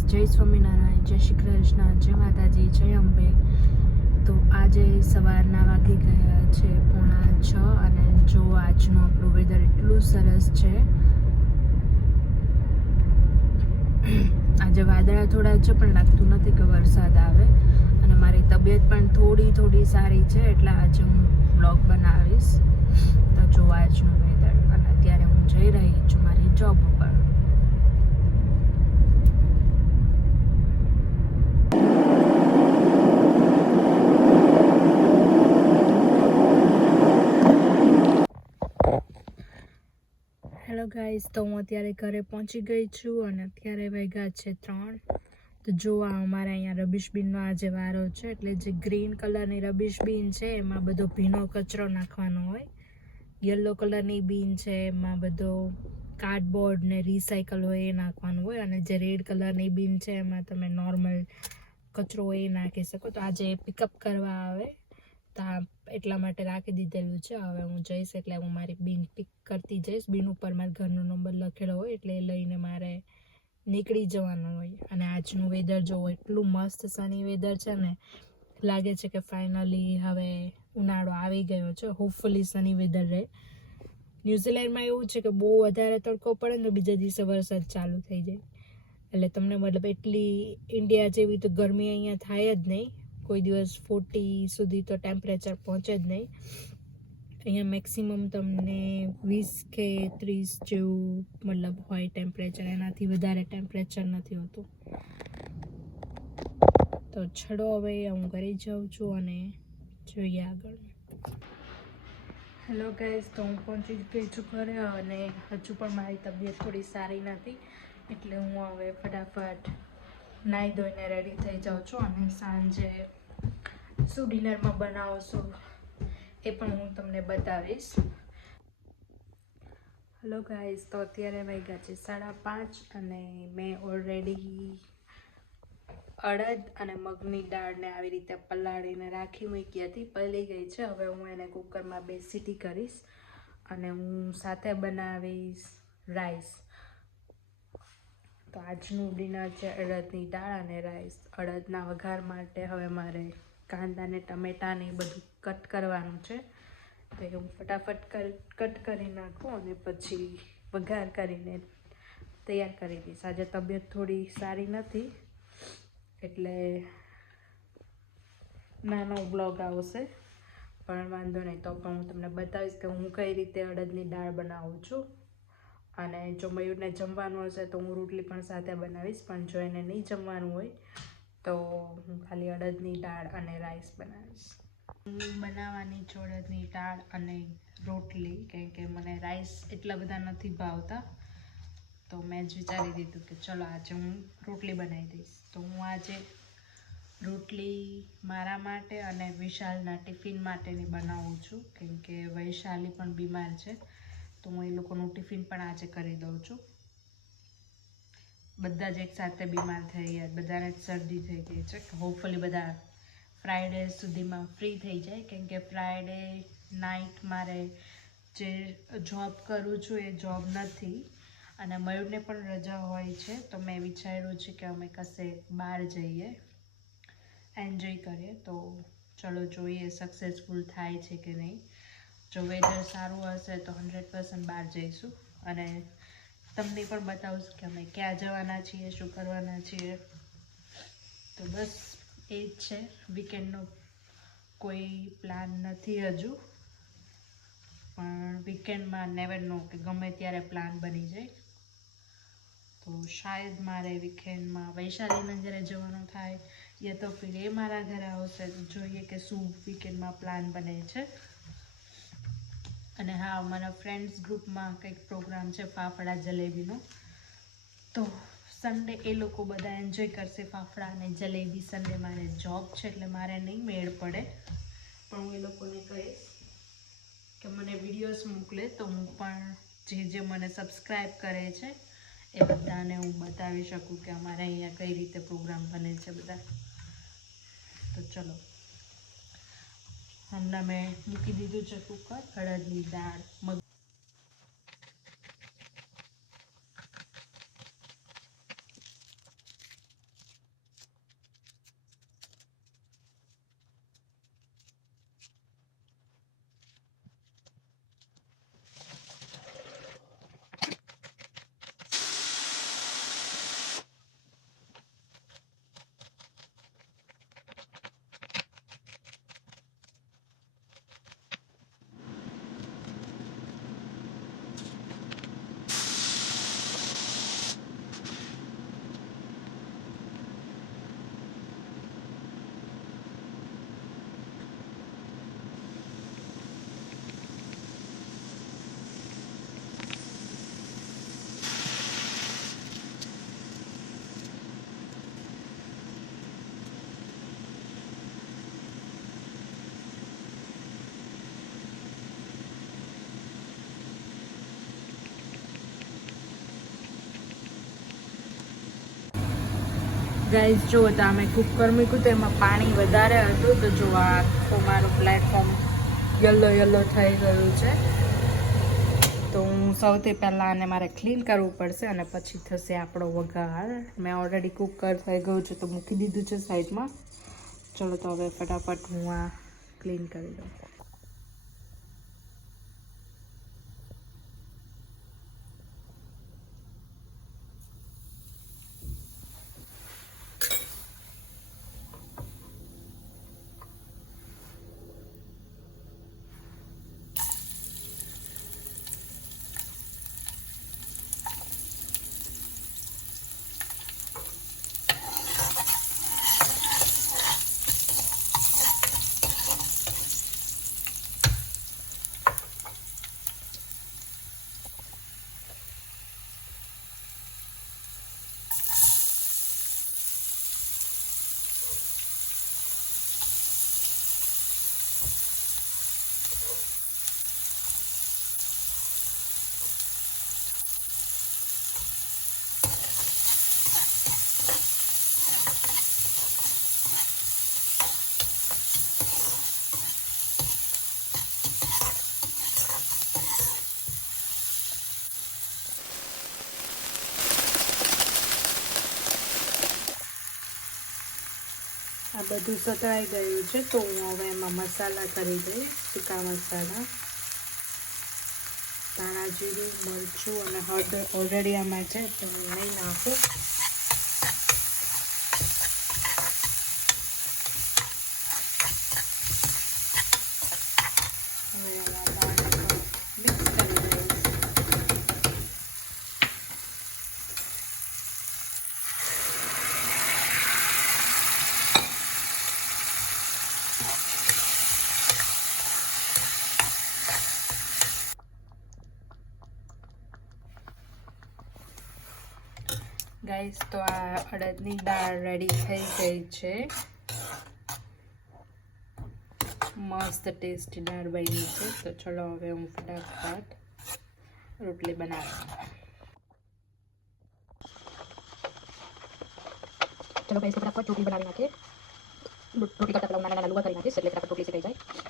Guys, જય સ્વામિનારાયણ, જય શ્રી કૃષ્ણ, જય માતાજી, જય અંબે. તો આજે સવારના વાગી ગયા છે 6:45 અને જો આજનું આપણું વેધર એટલું સરસ છે. આજે વાદળા થોડા છે પણ લાગતું નથી કે વરસાદ આવે અને મારી તબિયત પણ થોડી સારી છે એટલે આજે હું બ્લોગ બનાવીશ. તો જો આજનું વેધર અને અત્યારે હું જઈ રહી છું મારી જોબ ઉપર. હેલો ગાઈઝ, તો હું અત્યારે ઘરે પહોંચી ગઈ છું અને અત્યારે વાગ્યા છે 3. તો જો અમારે અહીંયા રબીશ બિનનો આજે વારો છે એટલે જે ગ્રીન કલરની રબીશ બિન છે એમાં બધો ભીનો કચરો નાખવાનો હોય. યલો કલરની બિન છે એમાં બધો કાર્ડબોર્ડ ને રિસાયકલ હોય એ નાખવાનું હોય અને જે રેડ કલરની બિન છે એમાં તમે નોર્મલ કચરો હોય એ નાખી શકો. તો આજે પિકઅપ કરવા આવે તો એટલા માટે રાખી દીધેલું છે. હવે હું જઈશ એટલે હું મારી બિન પિક કરતી જઈશ. બિન ઉપર મારા ઘરનો નંબર લખેલો હોય એટલે એ લઈને મારે નીકળી જવાનું હોય. અને આજનું વેધર જો એટલું મસ્ત સની વેધર છે ને, લાગે છે કે ફાઇનલી હવે ઉનાળો આવી ગયો છે. હોપફુલી સની વેધર રહે. ન્યુઝીલેન્ડમાં એવું છે કે બહુ વધારે તડકો પડે ને તો બીજા દિવસે વરસાદ ચાલુ થઈ જાય એટલે તમને મતલબ એટલી ઇન્ડિયા જેવી તો ગરમી અહીંયા થાય જ નહીં. કોઈ દિવસ 40 સુધી તો ટેમ્પરેચર પહોંચે જ નહીં. અહીંયા મેક્સિમમ તમને 20 કે 30 જેવું મતલબ હોય ટેમ્પરેચર, એનાથી વધારે ટેમ્પરેચર નથી હોતું. તો છડો હવે હું ઘરે જાઉં છું અને જોઈએ આગળ. હેલો ગાઈઝ, તો હું પહોંચી ગઈ છું ઘરે અને હજુ પણ મારી તબિયત થોડી સારી નથી એટલે હું હવે ફટાફટ નાહી ધોઈને રેડી થઈ જાઉં છું અને સાંજે શું ડિનરમાં બનાવશું એ પણ હું તમને બતાવીશ. હેલો ગાઈઝ, તો અત્યારે વાગ્યા છે 5:30 અને મેં ઓલરેડી અડદ અને મગની દાળને આવી રીતે પલાળીને રાખી મૂકી હતી, પલળી ગઈ છે. હવે હું એને કુકરમાં 2 સીટી કરીશ અને હું સાથે બનાવીશ રાઈસ. તો આજનું ડિનર છે અડદની દાળ અને રાઈસ. અડદના વઘાર માટે હવે મારે કાંદા ને ટમેટા ને બધું કટ કરવાનું છે તો એ હું ફટાફટ કટ કરી નાખું અને પછી વઘાર કરીને તૈયાર કરી દઈશ. આજે તબિયત થોડી સારી નથી એટલે નાનો બ્લોગ આવશે પણ વાંધો નહીં, તો પણ હું તમને બતાવીશ કે હું કઈ રીતે અડદની દાળ બનાવું છું. અને જો મયુરને જમવાનું હશે તો હું રોટલી પણ સાથે બનાવીશ, પણ જો એને નહીં જમવાનું હોય તો હું ખાલી અડદની દાળ અને રાઈસ બનાવીશ. હું બનાવવાની છું અડદની દાળ અને રોટલી, કેમ કે મને રાઈસ એટલા બધા નથી ભાવતા તો મેં જ વિચારી દીધું કે ચલો આજે હું રોટલી બનાવી દઈશ. તો હું આજે રોટલી મારા માટે અને વિશાલના ટિફિન માટેની બનાવું છું, કેમ કે વૈશાલી પણ બીમાર છે તો હું એ લોકોનું ટિફિન પણ આજે કરી દઉં છું. બધા જ એક સાથે બીમાર થઈ ગયા, બધાને જ શરદી થઈ ગઈ છે. હોપફુલી બધા ફ્રાઈડે સુધીમાં ફ્રી થઈ જાય, કેમ કે ફ્રાઈડે નાઇટ મારે જે જોબ કરું છું એ જોબ નથી અને મયુરને પણ રજા હોય છે. તો મેં વિચાર્યું છે કે અમે કશે બહાર જઈએ, એન્જોય કરીએ. તો ચલો જોઈએ સક્સેસફુલ થાય છે કે નહીં. જો વેધર સારું હશે તો 100% બહાર જઈશું અને તમને પણ બતાવીશું કે અમે ક્યાં જવાના છીએ, શું કરવાના છીએ. તો બસ એ જ છે. વીકેન્ડનો કોઈ પ્લાન નથી હજુ, પણ વીકેન્ડમાં નેવર નો કે ગમે ત્યારે પ્લાન બની જાય. તો શાયદ મારે વીકેન્ડમાં વૈશાલીના ઘરે જવાનું થાય યા તો ફિર એ મારા ઘરે આવશે. તો જોઈએ કે શું વીકેન્ડમાં પ્લાન બને છે. અને હા, મારા ફ્રેન્ડ્સ ગ્રુપમાં કંઈક પ્રોગ્રામ છે ફાફડા જલેબીનો, તો સન્ડે એ લોકો બધા એન્જોય કરશે ફાફડા અને જલેબી. સન્ડે મારે જોબ છે એટલે મારે નહીં મેળ પડે, પણ હું એ લોકોને કહીશ કે મને વિડીયોઝ મોકલે તો હું પણ જે મને સબસ્ક્રાઈબ કરે છે એ બધાને હું બતાવી શકું કે અમારે અહીંયા કઈ રીતે પ્રોગ્રામ બને છે બધા. તો ચલો, હમણાં મેં મૂકી દીધું છે કુકર. અડદની દાળ, મગ ગાઈઝ જો તો અમે કુકર મૂક્યું તો એમાં પાણી વધારે હતું, તો જો આખું મારું પ્લેટફોર્મ યલો થઈ ગયું છે. તો હું સૌથી પહેલાં આને મારે ક્લીન કરવું પડશે અને પછી થશે આપણો વઘાર. મેં ઓલરેડી કુકર થઈ ગયું છે તો મૂકી દીધું છે સાઈડમાં. ચલો તો હવે ફટાફટ હું આ ક્લીન કરી દઉં. આ બધું સતળાઈ ગયું છે તો હું હવે એમાં મસાલા કરી દઈશ. સૂકા મસાલા, ધાણા જીરું, મરચું અને હળદર ઓલરેડી આમાં છે તો હું નહીં નાખું. હવે આમાં મિક્સ કરી દઈશ. ગાઈસ તો આ અડદની દાળ રેડી થઈ ગઈ છે. મસ્ત ટેસ્ટી દાળ બની છે. તો ચલો હવે હું ફટાફટ રોટલી બનાવું. ચલો ગાઈસ ફટાફટ રોટલી બનાવી નાખીએ. રોટલી કરતા પહેલા નાના લુવા કરી નાખીશ એટલે ફટાફટ રોટલી શેકાઈ જાય.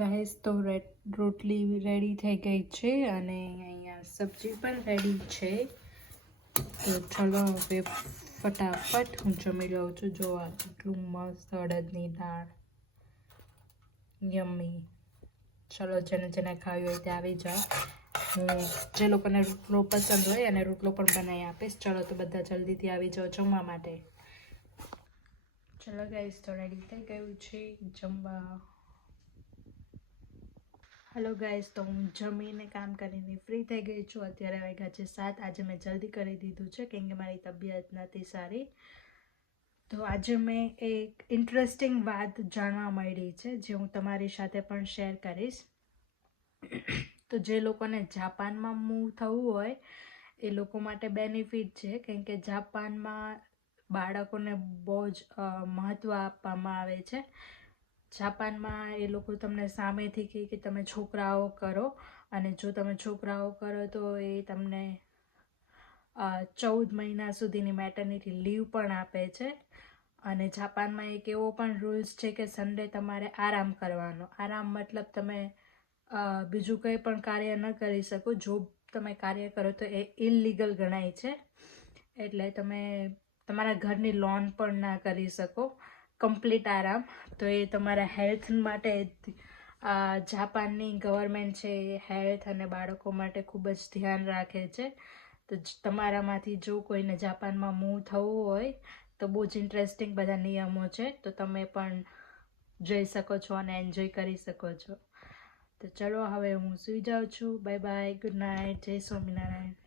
ગાઈસ તો રોટલી રેડી થઈ ગઈ છે અને અહીંયા સબ્જી પણ રેડી છે. તો ચલો હવે ફટાફટ હું જમી લઉં છું. જો આટલું મસ્ત અડદની દાળ, યમ્મી. ચલો જેને ખાવી હોય તે આવી જાઓ. હું જે લોકોને રોટલો પસંદ હોય અને રોટલો પણ બનાવી આપીશ. ચલો તો બધા જલ્દીથી આવી જાઓ જમવા માટે. ચલો ગાઈસ તો રેડી થઈ ગયું છે જમવા. હેલો ગાઈસ તો હું જમીને કામ કરીને ફ્રી થઈ ગઈ છું. અત્યારે વાગ્યા છે 7. આજે મેં જલ્દી કરી દીધું છે કેમ કે મારી તબિયત નથી સારી. તો આજે મેં એક ઇન્ટરેસ્ટિંગ વાત જાણવા મળી છે જે હું તમારી સાથે પણ શેર કરીશ. તો જે લોકોને જાપાનમાં મૂવ થવું હોય એ લોકો માટે બેનિફિટ છે કેમ કે જાપાનમાં બાળકોને બહુ જ મહત્ત્વ આપવામાં આવે છે. જાપાનમાં એ લોકો તમને સામેથી કહે કે તમે છોકરાઓ કરો અને જો તમે છોકરાઓ કરો તો એ તમને 14 મહિના સુધીની મેટર્નિટી લીવ પણ આપે છે. અને જાપાનમાં એક એવો પણ રૂલ્સ છે કે સન્ડે તમારે આરામ કરવાનો. આરામ મતલબ તમે બીજું કંઈ પણ કાર્ય ન કરી શકો. જો તમે કાર્ય કરો તો એ ઇલીગલ ગણાય છે. એટલે તમે તમારા ઘરની લોન પણ ના કરી શકો. કમ્પ્લીટ આરામ. તો એ તમારા હેલ્થ માટે જાપાનની ગવર્મેન્ટ છે એ હેલ્થ અને બાળકો માટે ખૂબ જ ધ્યાન રાખે છે. તો તમારામાંથી જો કોઈને જાપાનમાં મૂવ થવું હોય તો બહુ જ ઇન્ટરેસ્ટિંગ બધા નિયમો છે, તો તમે પણ જઈ શકો છો અને એન્જોય કરી શકો છો. તો ચલો હવે હું સૂઈ જાઉં છું. બાય બાય, ગુડ નાઇટ, જય સ્વામિનારાયણ.